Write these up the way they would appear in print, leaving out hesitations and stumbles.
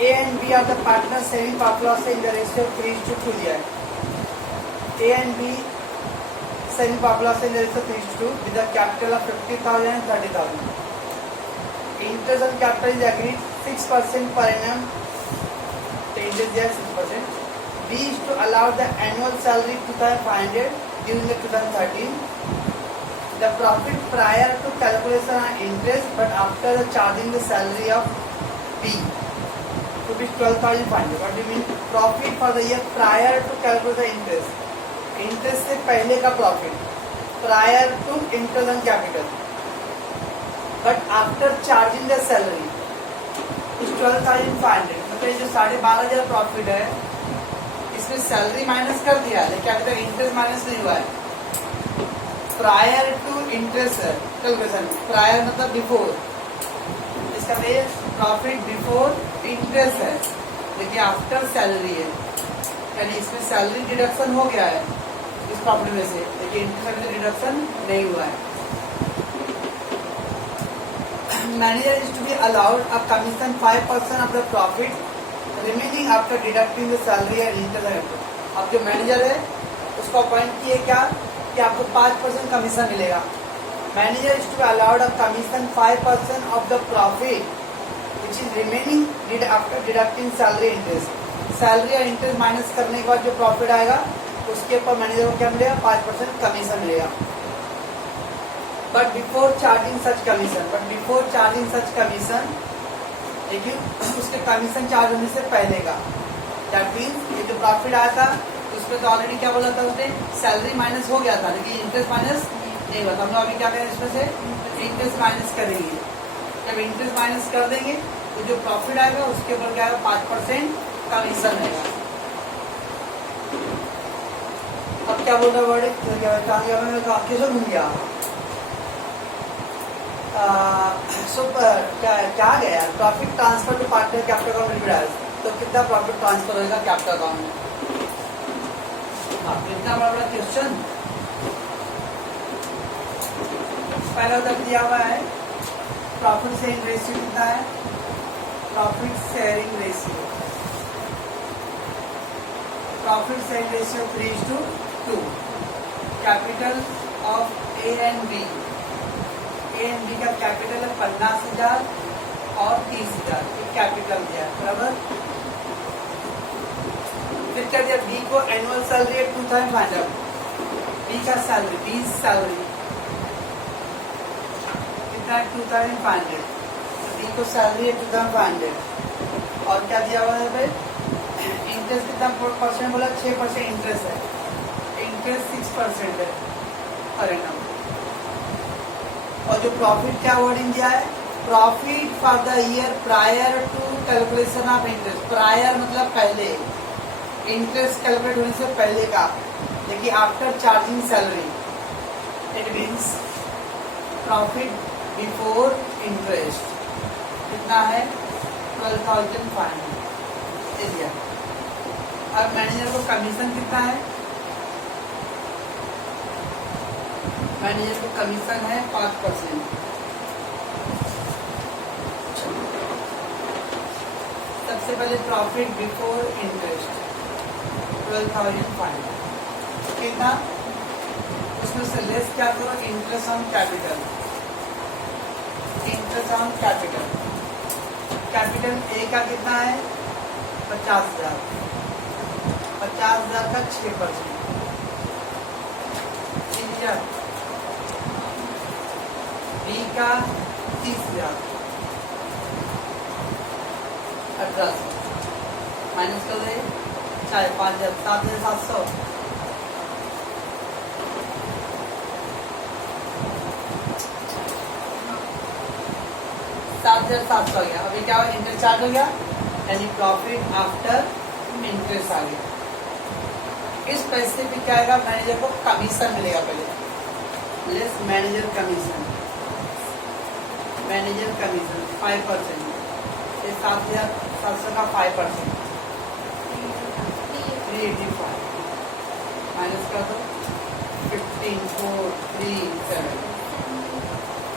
A and B are the partners selling Pop Loss in the ratio of 3:2 दिया है. A and B selling Pop Loss in the ratio of 3:2 with a capital of 50,000 and 30,000. Interest on capital is agreed 6% per annum. The interest there 6%. B is to allow the annual salary 2,500 during the 2013. The profit prior to calculation of interest, but after the charging the salary of B to be 12,500. What do you mean? Profit for the year prior to calculate the interest. Interest से पहले का profit prior to interest on capital, but after charging the salary is 12,500. मतलब जो 12,500 profit है इसमें salary minus कर दिया है, लेकिन अभी तक इंटरेस्ट माइनस नहीं हुआ है. प्रायर टू इंटरेस्ट है कैलकुलेशन. प्रायर मतलब बिफोर. इसका प्रॉफिट बिफोर इंटरेस्ट है, लेकिन आफ्टर सैलरी है. यानी इसमें सैलरी डिडक्शन हो गया है इस प्रॉफिट में से, लेकिन इंटरेस्ट में डिडक्शन नहीं हुआ है. Manager is to be allowed a commission 5% of the profit remaining after deducting the salary and interest. अब जो मैनेजर है उसको अपॉइंट किए क्या कि आपको 5% कमीशन मिलेगा. Manager is to allowed a commission 5% off the profit which is remaining after deducting salary interest. Salary और इंटरेस्ट माइनस करने के बाद जो प्रॉफिट आएगा उसके ऊपर मैनेजर को क्या मिलेगा? 5% कमीशन मिलेगा. But before charging such commission, लेकिन उसके कमीशन चार्ज होने से पहले का. दैट मीन्स ये जो प्रॉफिट आया था उसमें तो ऑलरेडी क्या बोला था उसने? सैलरी माइनस हो गया था, लेकिन इंटरेस्ट माइनस नहीं हुआ था. हम लोग अभी क्या करें? इसमें से इंटरेस्ट माइनस करेंगे. जब इंटरेस्ट माइनस कर देंगे तो जो प्रॉफिट आएगा उसके ऊपर क्या आएगा? 5% कमीशन आएगा. अब क्या बोल रहा है वर्ड? कैसे घूम गया? क्या गया? Profit transfer to partner capital account limited. तो कितना प्रॉफिट ट्रांसफर होगा कैपिटल अकाउंट में? इतना बड़ा क्वेश्चन. पहला उधर दिया हुआ है प्रॉफिट शेयरिंग रेशियो कितना है? Profit sharing ratio 3:2. Capital of A and B का कैपिटल है 50,000 और 30,000. कैपिटल दिया है बराबर. फिर क्या दिया? बी को एनुअल सैलरी है 2,500. बी का सैलरी 20 सैलरी कितना है? 2,500. बी को सैलरी है 2,500. और क्या दिया हुआ है भाई? इंटरेस्ट कितना परसेंट बोला? 6% इंटरेस्ट है. इंटरेस्ट 6% है पर एनम. और जो प्रॉफिट क्या वर्डिंग दिया है? Profit for the year prior to calculation of interest. Prior मतलब पहले, इंटरेस्ट कैलकुलेट होने से पहले का, लेकिन after charging salary. It means profit before interest कितना है? 12,500 दिया. अब मैनेजर को कमीशन कितना है? मैनेजर को कमीशन है 5%. सबसे पहले प्रॉफिट बिफोर इंटरेस्ट 12,500 कितना? उसमें से लेस क्या करो? Interest on capital. Interest on capital. Capital A का कितना है? 50,000. 50,000 का 6%. बी का 30,000 1800 माइनस कर दे. 5,000 7,700. 7,700 हो गया. अभी क्या हुआ? इंटरेस्ट चार्ज हो गया, यानी प्रॉफिट आफ्टर इंटरेस्ट आ गया. इस पैसे पे क्या आएगा? मैनेजर को कमीशन मिलेगा. पहले less manager commission. Manager commission 5%. 7,700 का 5% 385 माइनस कर दो. 15,437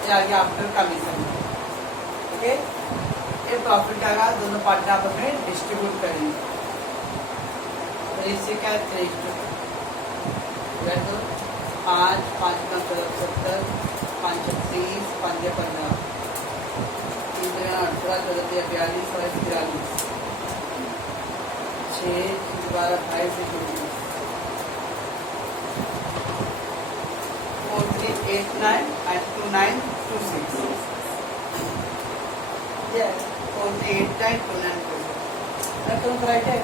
ये आ गया आफ्टर कमीशन. ओके. ये प्रॉफिट क्या होगा, दोनों पार्टनर आपस में डिस्ट्रीब्यूट करेंगे। इससे क्या 3:2 5 5 70 5 30 5 15 3 18 14 42 और 43 6 12 28 4 3 8 9 and 2 9 2 6 yes 4 3 8 9 2 9 2 6 तुम राइट है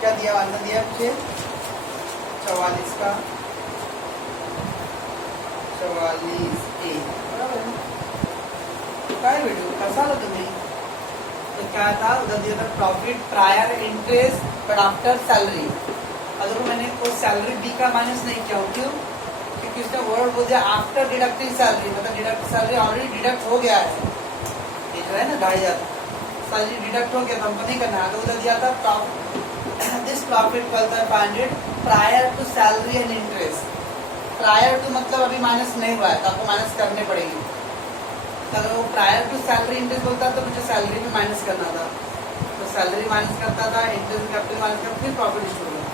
क्या दिया, आंसर दिया मुझे 44 का 44A बराबर है काय वीडियो कसा आला तुम्ही। तो क्या था उधर दिया था profit prior interest but after salary. अगर मैंने कोई सैलरी बी का माइनस नहीं किया, क्यों, क्योंकि उसका वर्ड बोल दिया आफ्टर डिडक्टिंग सैलरी, मतलब डिडक्ट सैलरी ऑलरेडी डिडक्ट हो गया है, ये जो है ना 2,500 सैलरी डिडक्ट हो गया, हमको नहीं करना है। तो उधर दिया था this profit 12,500 prior to salary and interest. Prior to मतलब अभी माइनस नहीं हुआ है तो आपको माइनस करने पड़ेगी। अगर वो प्रायर टू सैलरी इंटरेस्ट बोलता तो मुझे सैलरी भी माइनस करना था, तो सैलरी माइनस करता था, इंटरेस्ट कैपिटल माइनस करता, फिर प्रॉफिट स्टोर होगा।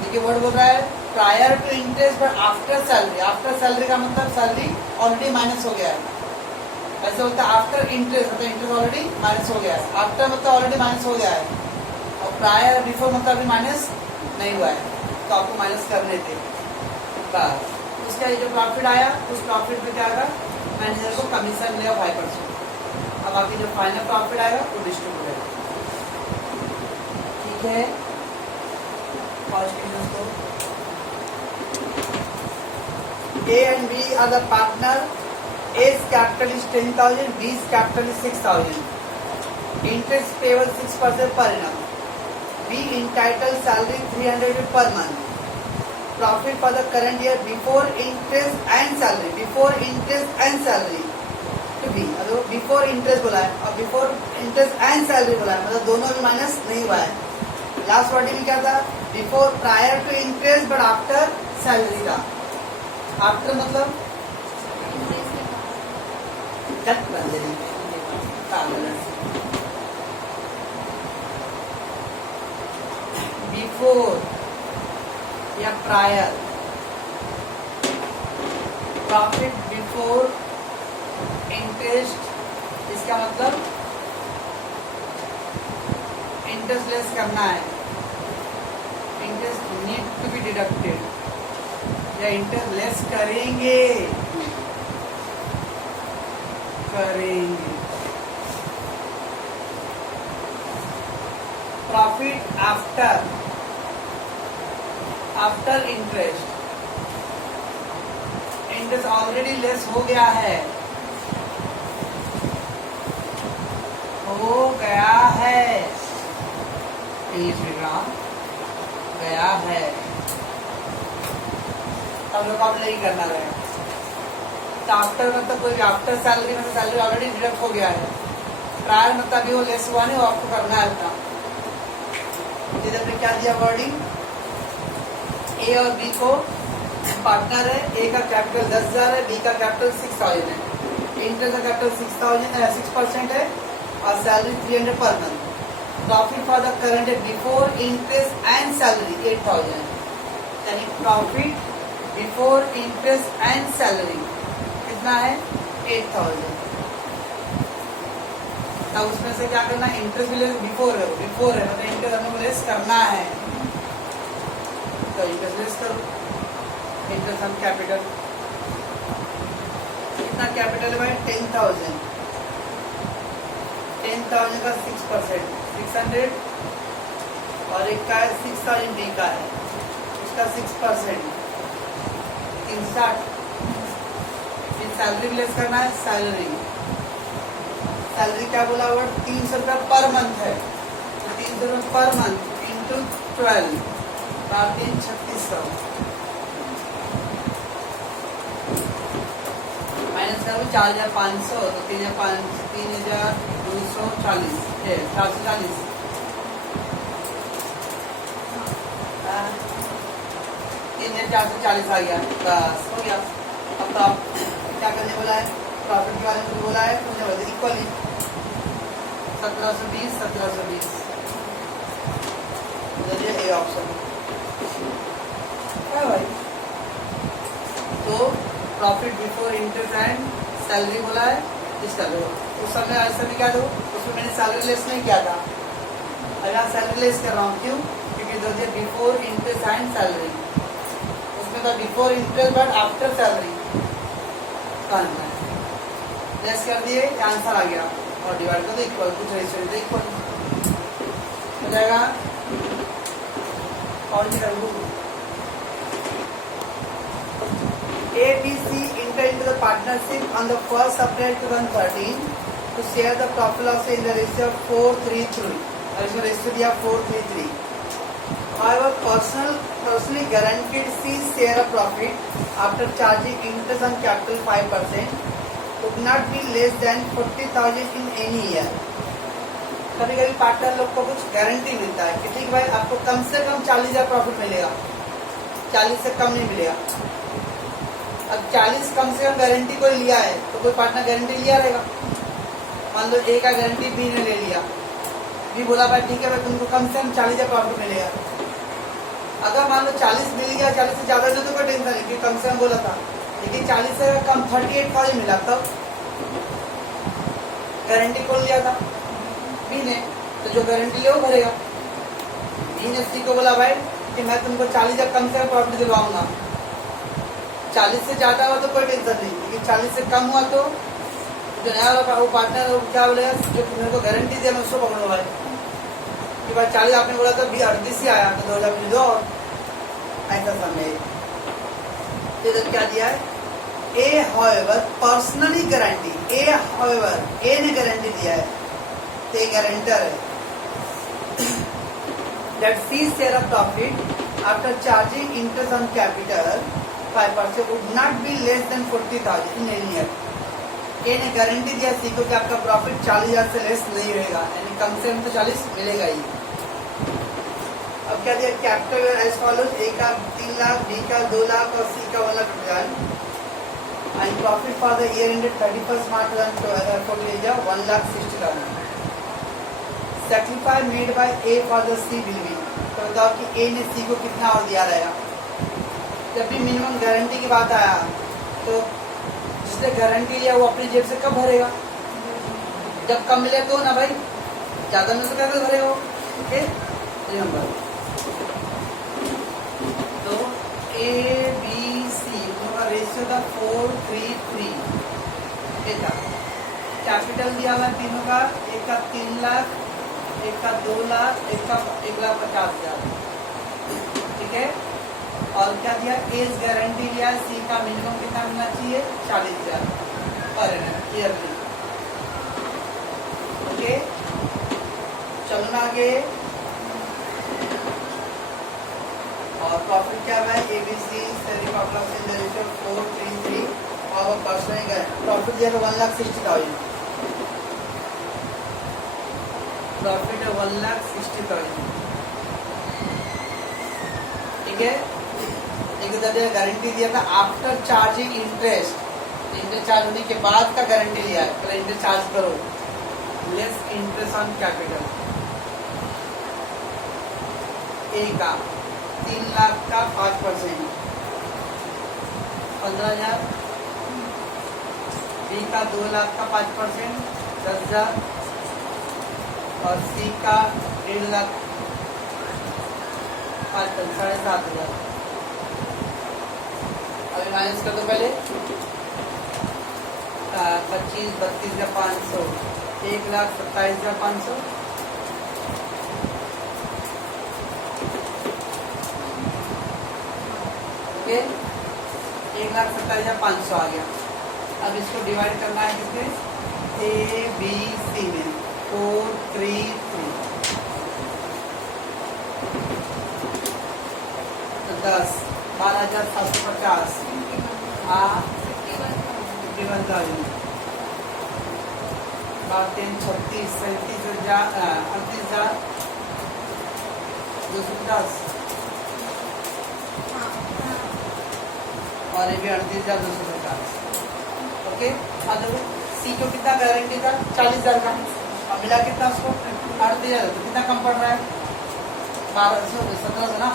देखिए वर्ड बोल रहा है prior to interest but after salary. After salary का मतलब सैलरी ऑलरेडी माइनस हो गया है, ऐसे बोलता है आफ्टर इंटरेस्ट मतलब इंटरेस्ट ऑलरेडी माइनस हो गया है। आफ्टर मतलब ऑलरेडी माइनस हो गया है, और प्रायर बिफोर मतलब अभी माइनस नहीं हुआ है, तो आपको माइनस करने थे बस। उसका ये जो प्रॉफिट आया उस प्रॉफिट में क्या आएगा, मैनेजर को कमीशन मिलेगा 5%। अब बाकी जो फाइनल प्रॉफिट आएगा वो डिस्ट्रीब्यूट होगा। ठीक है, A and B are the partner. A's capital is 10,000, B's capital is 6,000. Interest payable 6% per annum. B entitled salary 300 per month. Profit for the current year before interest and salary. Before interest and salary. To B. अगर before interest बोला है और before interest and salary बोला है, मतलब दोनों भी minus नहीं हुआ है। लास्ट वर्डिंग में क्या था, before prior to interest but after salary था। आफ्टर मतलब बिफोर या प्रायर, प्रॉफिट बिफोर इंटरेस्ट, इसका मतलब इंटरेस्ट लेस करना है, interest need to be deducted, या इंटरेस्ट लेस करेंगे profit after interest, interest already less हो गया है, गया है, हम लोग अब नहीं करना रहेगा। तो आफ्टर मतलब कोई आफ्टर सैलरी मतलब सैलरी ऑलरेडी डिडक्ट हो गया है, प्रायर मतलब अभी वो लेस हुआ नहीं, वो आपको करना है उतना। इधर पे क्या दिया वर्डिंग, ए और बी को पार्टनर है, ए का कैपिटल 10,000 है, बी का कैपिटल 6,000 है, इंटरेस्ट का कैपिटल 6% है और salary 300 per month. Profit for the current before interest and salary 8,000, यानी profit before interest and salary कितना है 8,000। तब उसमें से क्या करना है, इंटरेस्ट भी बिफोर है मतलब इंटरेस्ट हमको लेस करना है, तो इंटरेस्ट लेस करो। इंटरेस्ट हम कैपिटल कितना कैपिटल है 10,000 का 6% 600 और एक का है 6,000 डी का है, उसका 6% 360। सैलरी भी लेस करना है, सैलरी क्या बोला वर्ड 300 रुपया पर मंथ है, तो 300 रुपये पर मंथ इंटू 12 3600 माइनस करो 4,500 तो 3,240 440 3,440 आ गया, बस हो गया। अब तो आप क्या करने बोला है, प्रॉफिट के बारे में बोला है, मुझे इक्वली 1720 1720 ये ऑप्शन है भाई। तो profit before interest and salary बोला है, इसका दो। उस समय ऐसा भी क्या दो, उसमें मैंने सैलरी लेस नहीं किया था, अब यहाँ सैलरी लेस कर रहा हूँ। क्यों? क्योंकि दो बिफोर इंटरेस्ट एंड सैलरी, उसमें था before interest but after salary less कर दिए, आंसर आ गया और डिवाइड कर दो इक्वल, कुछ रेशियो दे इक्वल हो जाएगा। और नहीं करूँ ABC entered into the partnership on the 1st April 2013 to share the profit loss in the ratio of 4:3:3 और इसमें रेशियो दिया 4:3:3। However, personally guaranteed C share of profit after charging interest on capital 5% would not be less than 40,000 in any year। कभी कभी partner लोग को कुछ guarantee मिलता है कि ठीक भाई आपको कम से कम 40,000 प्रॉफिट मिलेगा, 40 से कम नहीं मिलेगा। अब 40 कम से कम गारंटी कोई लिया है तो कोई पार्टनर गारंटी लिया रहेगा। मान लो ए का गारंटी बी ने ले लिया, बी बोला भाई ठीक है भाई तुमको कम से कम 40,000 प्रॉफिट मिलेगा। अगर मान लो 40 मिल गया, 40 से ज्यादा तो कोई टेंशन नहीं क्योंकि कम से कम बोला था, लेकिन 40 से कम 38,000 मिला तब गारंटी कौन लिया था? बी ने। तो जो गारंटी ले वो भरेगा। बी ने सी को बोला भाई कि मैं तुमको 40,000 कम से कम प्रॉफिट दिलवाऊंगा, 40 से ज्यादा हुआ तो कोई टेंशन नहीं, लेकिन 40 से कम हुआ तो जो नया वाला वो पार्टनर वो क्या बोलेगा, जो मेरे को गारंटी दिया मैं उसको पकड़ो भाई कि भाई 40 आपने बोला था बी 38 से आया तो 2,000 मिल दो और ऐसा समय। तो इधर क्या दिया है? A however personally guarantee, A however A ने गारंटी दिया है तो ये गारंटर है that C share of profit after charging interest on capital 5% would not be less than 40,000 in any year। ए ने गारंटी दिया सी को कि आपका प्रॉफिट 40,000 से लेस नहीं रहेगा, यानी कम से कम तो 40 मिलेगा ही। अब क्या दिया? कैपिटल एज फॉलोज, ए का 3 लाख, बी का 2 लाख और सी का 1 लाख रुपया। And profit for the year ended 31st March 2014 1,60,000। Sacrifice made by A for the C will be. तो बताओ कि ए ने सी को कितना और दिया रहेगा? जब भी मिनिमम गारंटी की बात आया तो जिसने गारंटी लिया वो अपनी जेब से कब भरेगा? जब कम मिले तो ना भाई, ज्यादा मिले तो कैसे भरेगा वो? Okay remember. तो ए बी सी का रेशियो था 4:3:3। कैपिटल दिया हुआ तीनों का, एक का 3 लाख, एक का 2 लाख, एक का 1,50,000। ठीक है। और क्या दिया? एज गारंटी लिया, सी का मिनिमम कितना मिलना चाहिए? 40,000 पर एनम ईयरली। ओके चलो ना आगे। और प्रॉफिट क्या है? ABC sharing of loss in the ratio 4:3:3 और पर्सनल प्रॉफिट दिया था 1,60,000। प्रॉफिट है 1,60,000। ठीक है। एक गारंटी दिया था after charging interest, interest charge होने के बाद का गारंटी लिया है, तो इंटरेस्ट चार्ज करो लेस इंटरेस्ट ऑन कैपिटल। ए का 3 लाख का 5% 15,000, बी का 2 लाख का 5% 10,000 और सी का 1.5 लाख 5% 7,500। अभी माइनस कर दो पहले 25, 32,500 1,27,500। ओके 1,27,500 आ गया। अब इसको डिवाइड करना है किसमें? ए बी सी में 4:3:3 तो 10 12,750 51,000 36, 37,000 38,000 250 और ये भी 38,250। ओके। अब सी को कितना गारंटी था? 40,000 का। अब मिला कितना उसको 8 दिया तो कितना कम पड़ रहा है 1700 ना,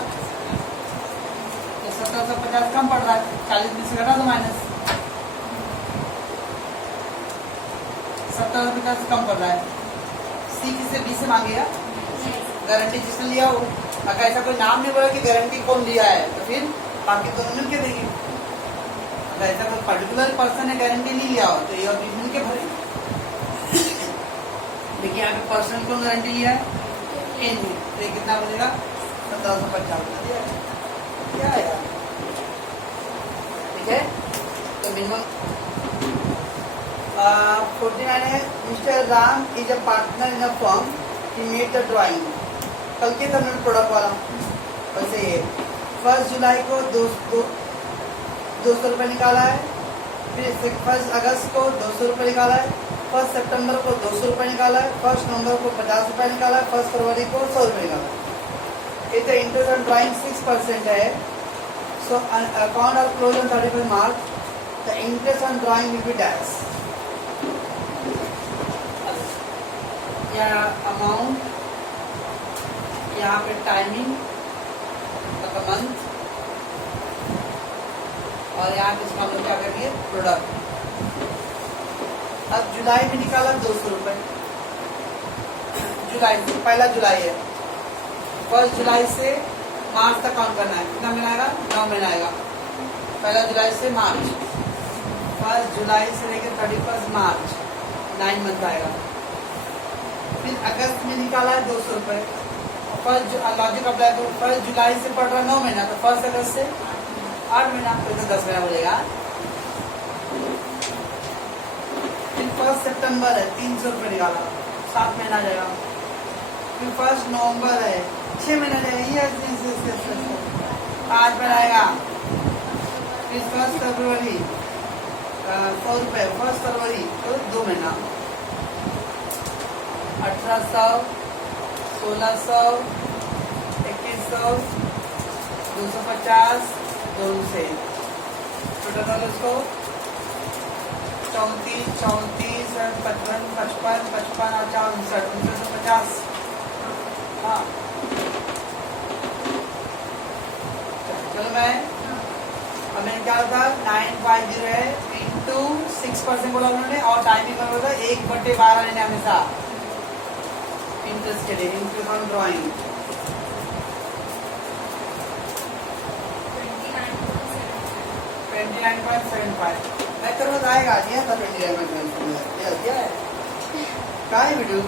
तो 1750 कम पड़ रहा है, 40 में से घटा दो माइनस, 1750 कम पड़ रहा है। सी किसे बी से मांगेगा, गारंटी जिसने लिया हो। अगर ऐसा कोई नाम नहीं बोला कि गारंटी कौन लिया है तो फिर बाकी दोनों मिलके देंगे। अगर ऐसा कोई पर्टिकुलर पर्सन ने गारंटी नहीं लिया हो तो ये और बी मिलके भरेंगे। देखिए यहाँ पे पर्सन कौन गारंटी लिया है, ए ने, तो ये कितना बनेगा 1750 दिया है, क्या है यार, ठीक है। तो मिनिमम 49 है। Mister Ram is a partner in a firm, he made the drawing. कल के तरह प्रोडक्ट वाला वैसे ये 1 जुलाई को 200 रुपये निकाला है, फिर 1 अगस्त को 200 रुपये निकाला है, 1 सितंबर को 200 रुपये निकाला है, 1 नवंबर को 50 रुपये निकाला है, 1 फरवरी को 100 रुपये निकाला है। ये तो इंटरेस्ट ऑन ड्राइंग 6% है। So account are close on 31 March, the interest on drawing will be dash या अमाउंट, यहाँ पे टाइमिंग मतलब मंथ, और यहाँ पे इसका मतलब क्या करिए प्रोडक्ट। अब जुलाई में निकाला 200 रुपये, जुलाई से 1 जुलाई है, 1 जुलाई से मार्च तक काउंट करना है, कितना महीना आएगा 9 महीना आएगा, 1 जुलाई से मार्च, 1 जुलाई से लेकर 31 मार्च 9 मंथ आएगा। फिर अगस्त में निकाला है 200 रुपये, फर्स्ट लॉजिक अप्लाई करो, 1 जुलाई से पड़ रहा 9 महीना, तो 1 अगस्त से 8 महीना, तो 10 महीना बोलेगा। फिर 1 सितंबर है 300 रुपये निकाला, 7 महीना आ जाएगा। फिर 1 नवंबर है 6 महीना जाएगा, 5 महीना आएगा। फिर 1 फरवरी 100 रुपये, 1 फरवरी तो 2 महीना, 1800, 1600, 2100, 250, 2 से टोटल उसको 34, 34, 55, 55, 55 और 4 5950। हाँ चलो मैं अब मैंने क्या था 950 है इंटू 6% बोला उन्होंने, और टाइमिंग का बोला 1/12 लेने हमेशा इंटरेस्ट के लिए, इंटरेस्ट ऑन ड्राइंग 29.75। मैं तो रोज आएगा दिया था 29.75 दिया है क्या है वीडियो।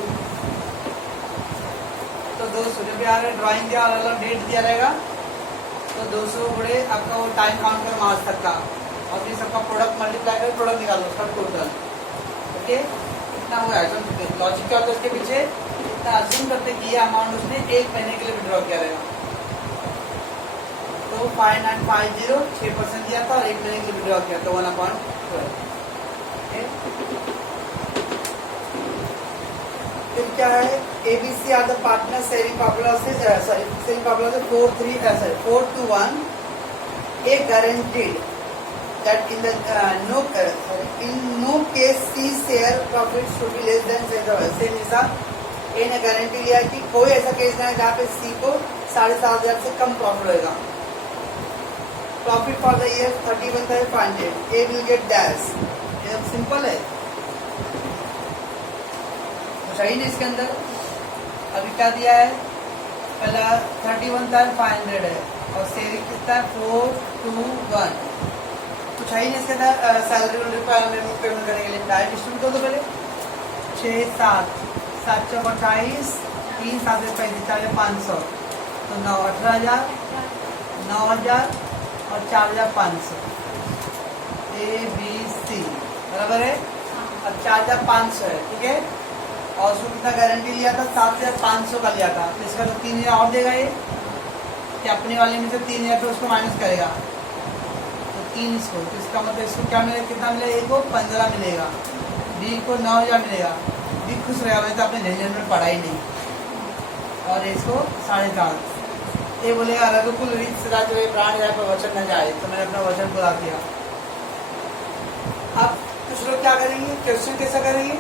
तो 200 जब यार ड्राइंग दिया अलग डेट दिया रहेगा, तो 200 गुणे आपका वो टाइम काउंट कर मार्च तक का, और फिर सबका प्रोडक्ट मल्टीप्लाई कर प्रोडक्ट निकालो उसका टोटल। ओके इतना हुआ है। तो लॉजिक क्या होता है उसके पीछे, इतना अज्यूम करते कि ये अमाउंट उसने 1 महीने के लिए विड्रॉ किया रहेगा। तो 5950 6% दिया था और 1 महीने के लिए विड्रॉ किया था 1/12। फिर क्या है, ABC are the partner saving popular से सेविंग पॉपुलर से 4 to 1 A guaranteed that in no case C share profit should be less than same जैसा ए ने गारंटी लिया कि कोई ऐसा केस ना है जहाँ पे सी को 7,500 से कम प्रॉफिट होगा। Profit for the year 31,500, A will get dash. ये सिंपल है, सही नहीं इसके अंदर। अभी क्या दिया है, पहला 31,500 है और सेविंग कितना है 421, कुछ है ही नहीं इसके अंदर। सैलरी रिक्वायरमेंट पेमेंट करने के लिए डायरेक्ट डिस्ट्रीब्यूट कर दो पहले 6 7 7 चौक 28 3 7 35 500, तो 9 18,000 9,000 और 4,500 ABC बराबर है। अब 4,500 है, ठीक है। और उसको कितना गारंटी लिया था 7,500 का लिया था, तो इसका तो 3,000 और देगा ये, कि अपनी वाले में से 3,000 तो उसको माइनस करेगा, तो 3 इसको, तो इसका मतलब इसको क्या मिलेगा, कितना मिलेगा, ए को 15 मिलेगा, बी को 9,000 मिलेगा। बी खुश रहेगा, मैं तो अपने झंझट में पढ़ा ही नहीं, और इसको 4,500। ये बोलेगा रघुकुल रीत सदा जो है प्राण जाए पर वचन न जाए, तो मैंने अपना वचन पूरा किया। अब कुछ लोग क्या करेंगे, क्वेश्चन कैसा करेंगे,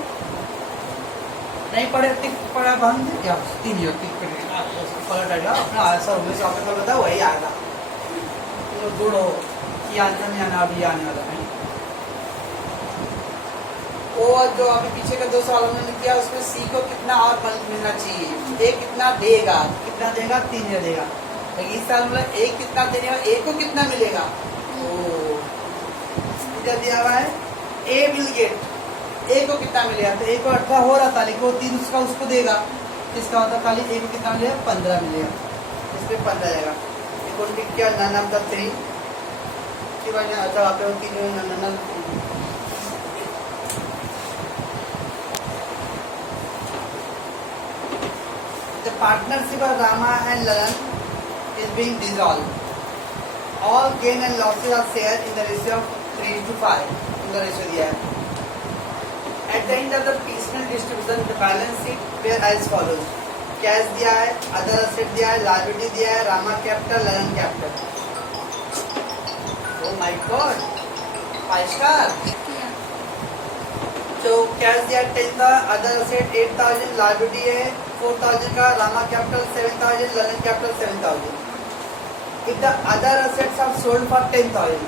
नहीं पढ़े टिक पढ़ा बंद या 3 0 टिक पढ़ेगा पलट आएगा अपना आंसर होंगे सौ में बता वही आएगा तो गुड़ हो कि आंसर नहीं आना अभी आने वाला है। वो जो अभी पीछे का 2 सवाल हमने किया उसमें सी को कितना और बल मिलना चाहिए, ए कितना देगा 3 देगा, लेकिन इस साल मतलब ए कितना देने वाला ए को कितना मिलेगा, तो इधर दिया हुआ है ए विल गेट ए को कितना मिलेगा, तो ए को 18 हो रहा था लेकिन वो 3 उसका उसको देगा, इसका मतलब खाली ए को कितना मिलेगा 15 मिलेगा, इसमें 15 जाएगा। इकोनॉमिक क्या नन ऑफ द 3 की वजह अच्छा आते हो 3 none The partnership of Rama and Lalan is being dissolved. All gain and losses are shared in the ratio of 3:5. In the ratio दिया है. At the end of the piecemeal distribution, the balance sheet were as follows. Cash दिया है, other asset दिया है, liability दिया है, Rama capital, Lalan capital. Oh my God! 5 star. तो cash दिया 10 था, अदर असेट 8000, लायबिलिटी है 4000 का, Rama capital 7000, Lalan capital 7000. If the other assets are sold for 10,000,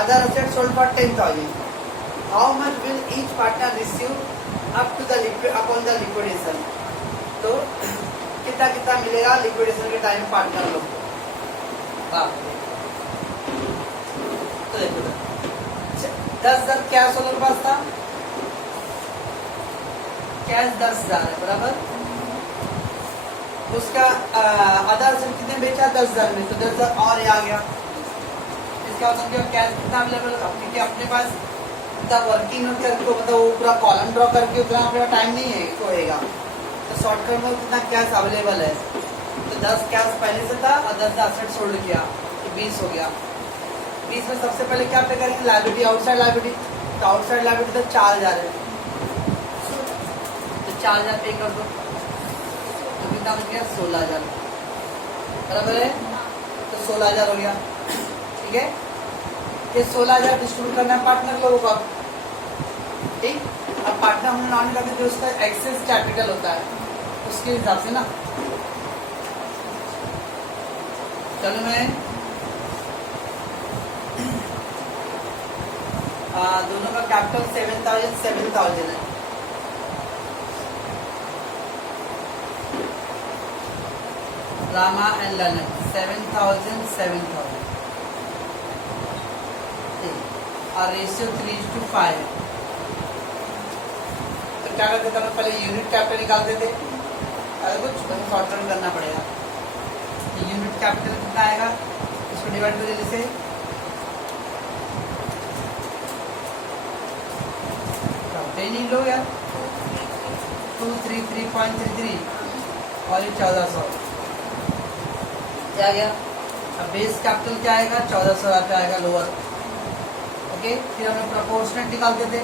other assets sold for 10,000, how much will each partner receive up to the upon the liquidation? तो कितना कितना मिलेगा liquidation के टाइम पार्टनर लोग को? तो देखो 10,000 कैश वालों के पास था, कैश 10,000 है बराबर, उसका आधार से कितने बेचा 10,000 में, तो 10,000 और ये आ गया, इसका मतलब कैश कितना अवेलेबल, क्योंकि अपने पास इतना वर्किंग करके मतलब वो पूरा कॉलम ड्रॉ करके उतना अपने टाइम नहीं है होएगा, तो शॉर्ट टर्म में कितना कैश अवेलेबल है, तो 10 कैश पहले से था और 10 असेट सोल्ड किया तो 20 हो गया। 20 में सबसे पहले क्या पे करेंगे लायबिलिटी, आउटसाइड लायबिलिटी, तो आउटसाइड लायबिलिटी तो 4,000 है, 4,000 पे कर दो तो कितना बच गया 16,000 बराबर है, तो 16,000 हो गया। ठीक है, ये 16,000 डिस्ट्रीब्यूट करना है पार्टनर लोगों का। ठीक, अब पार्टनर हम नॉन करते जो उसका एक्सेस कैपिटल होता है उसके हिसाब से ना, चलो मैं दोनों का कैपिटल 7,000 है, रामा एंड ललन 7,000 और रेशियो 3:5। तो क्या करते थे पहले यूनिट कैपिटल निकालते थे, अगर कुछ शॉर्ट टर्म करना पड़ेगा, यूनिट कैपिटल कितना आएगा इसको डिवाइड कर देने से नहीं लो यार 233.33 और ये 1,400 क्या गया। अब बेस कैपिटल क्या आएगा 1,400 पे आएगा लोअर। ओके, फिर हमें प्रोपोर्शनेट निकालते थे,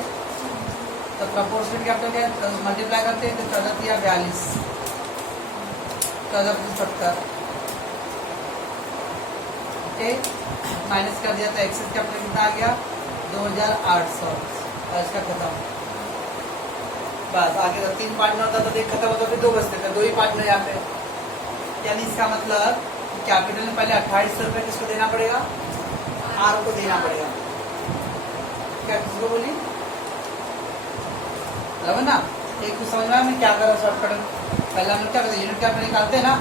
तो प्रोपोर्शनेट कैपिटल क्या मल्टीप्लाई करते हैं, तो 14 या 42 14,70। ओके, माइनस कर दिया तो एक्सेस कैपिटल कितना आ गया 2,800 और इसका खत्म। बस आगे तो 3 पार्टनर होता तो देख खत्म होता, फिर 2 बचते थे, 2 ही पार्टनर यहाँ पे, यानी इसका मतलब कैपिटल में पहले 2800 रुपये किसको देना पड़ेगा, आर को देना पड़ेगा। क्या किसको बोली बराबर ना, एक तो समझ में मैं क्या कर रहा हूँ शॉर्टकट। पहले हम क्या करते यूनिट कैपिटल निकालते हैं ना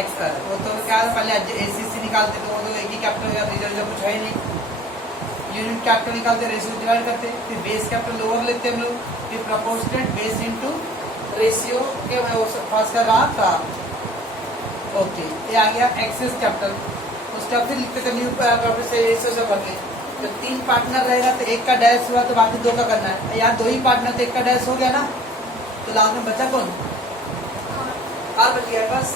एक्स का, वो तो क्या पहले एसीसी निकालते तो वो तो एक ही कैपिटल या रिजर्व कुछ है नहीं, यूनिट कैपिटल निकालते रेशियो डिवाइड करते, फिर बेस कैपिटल लोअर लेते हम लोग, फिर प्रोपोर्शनेट बेस इनटू रेशियो के मैं वो पास कर रहा था। ओके, ये आ गया एक्सेस कैपिटल, उसका फिर लिखते थे न्यू प्रॉफिट से रेशियो से भर के। तो 3 पार्टनर रहेगा तो एक का डैश हुआ तो बाकी 2 का करना है, यहाँ 2 ही पार्टनर तो एक का डैश हो गया ना, तो लास्ट में बचा कौन आर बच गया बस।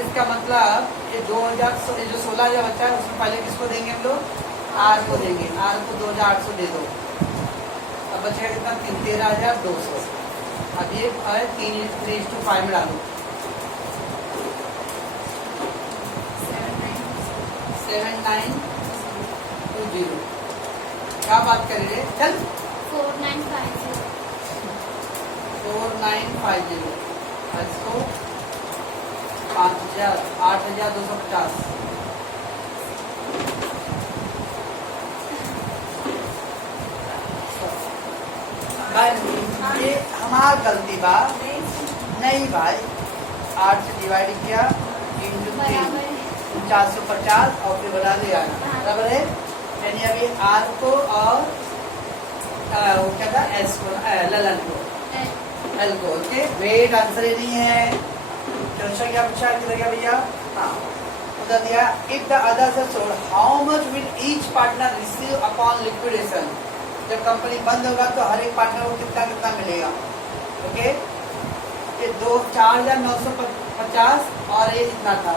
इसका मतलब ये 2,000 जो 16,000 बचा है उसमें पहले किसको देंगे हम लोग, आर को देंगे, आर को 2,800 दे दो, अब बचेगा कितना 13,200। अब ये 3:5 में डालो 7920। क्या बात कर रहे हैं, चल 4950 4950 इसको 5000 8250 भाई ये हमारा गलती बा नहीं भाई 8 से डिवाइड किया इंटू 3 450 और फिर बना दिया बराबर है। यानी अभी आर को और वो क्या था एस को ललन को एल को ओके। वेट आंसर ही नहीं है। क्वेश्चन क्या पूछा किधर गया भैया? हाँ उधर दिया if the others are sold how much will each partner receive upon liquidation. जब कंपनी बंद होगा तो हर एक पार्टनर को कितना कितना मिलेगा ओके। ये 4950 और ये इतना था।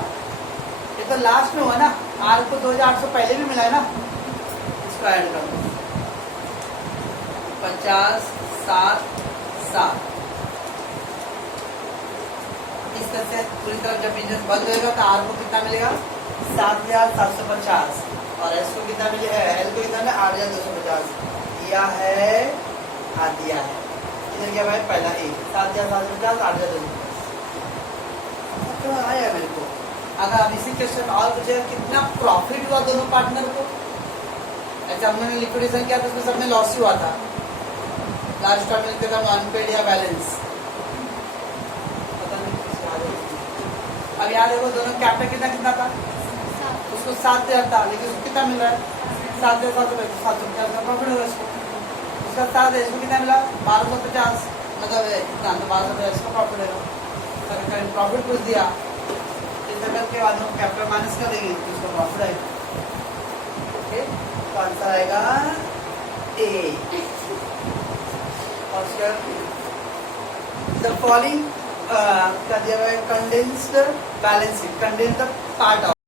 ये तो लास्ट में हुआ ना। आर को 2800 पहले भी मिला है ना। इसको ऐड कर दो 50 7 7 इस तरह से पूरी तरह जब बिजनेस बंद होगा तो आर को कितना मिलेगा 7750 और एस को कितना मिलेगा एल को कितना 8250 दिया है। हाँ दिया है इधर क्या भाई पहला ए 7750 8250 तो आया मेरे को। अगर अब इसी क्वेश्चन और पूछेगा कितना प्रॉफिट हुआ दोनों पार्टनर को। ऐसे हमने लिक्विडेशन किया था उसमें सब में लॉस हुआ था। लास्ट टाइम मिलते थे अनपेड या बैलेंस पता नहीं। अब याद देखो दोनों कैपिटल कितना कितना था उसको 7000 था लेकिन उसको कितना मिल रहा है 7,750 का प्रॉफिट होगा इसको। उसका 7 है इसको कितना मिला 1250 मतलब इतना तो 1250 का प्रॉफिट है। प्रॉफिट कुछ दिया के बाद हम कैपिटल माइनस कर देंगे तो उसका प्रॉफिट आएगा ओके। तो आंसर आएगा ए। और द फॉलोइंग क्या दिया हुआ है condensed balance sheet condense the part of